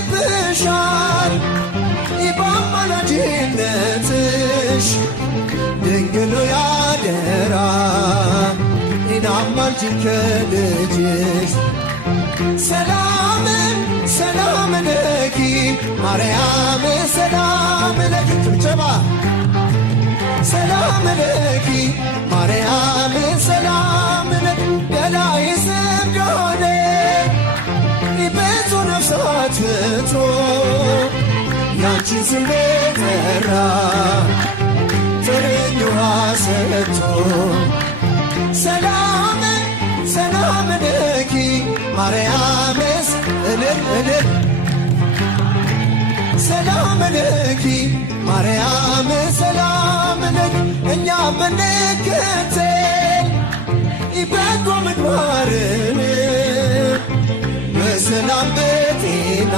ተማጽነንብሻል በአማላጅነትሽ ድንግል ሆይ አደራ አማልጅን ከልጅሽ ሰላም ሰላም ለኪ ማርያም ሰላም ለኪ ጭብጨባ ሰላም ለኪ ማርያም ሰላም ለኪ ገላይ ስም ጆኔ ብዙ ነፍሳት ፍጥሮ ያንቺን ስም ጠራ ጥርኝ ውሃ ሰጥቶ ሰላም ሰላም ለኪ ማርያምስ እልል እልል ሰላም ለኪ ማርያም ሰላም ለኪ እኛ ብንከተል በጎ ምግባርን በሰላም በጤና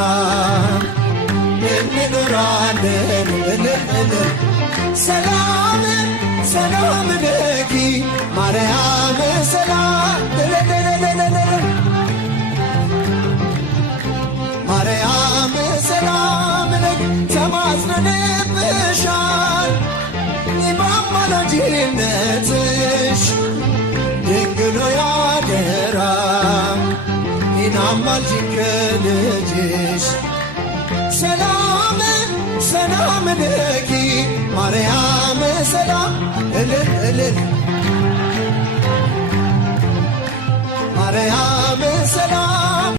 እንኖራለን እልል እልል ሰላም ሰላም ለኪ ማርያም ሰላም ማርያም ሰላም ለኪ ተማጽነንብሻል በአማላጅነትሽ ድንግል ሆይ አደራ አማልጅን ከልጅሽ ሰላም ሰላም ለኪ ማርያም ሰላም እልል እልል ማርያም ሰላም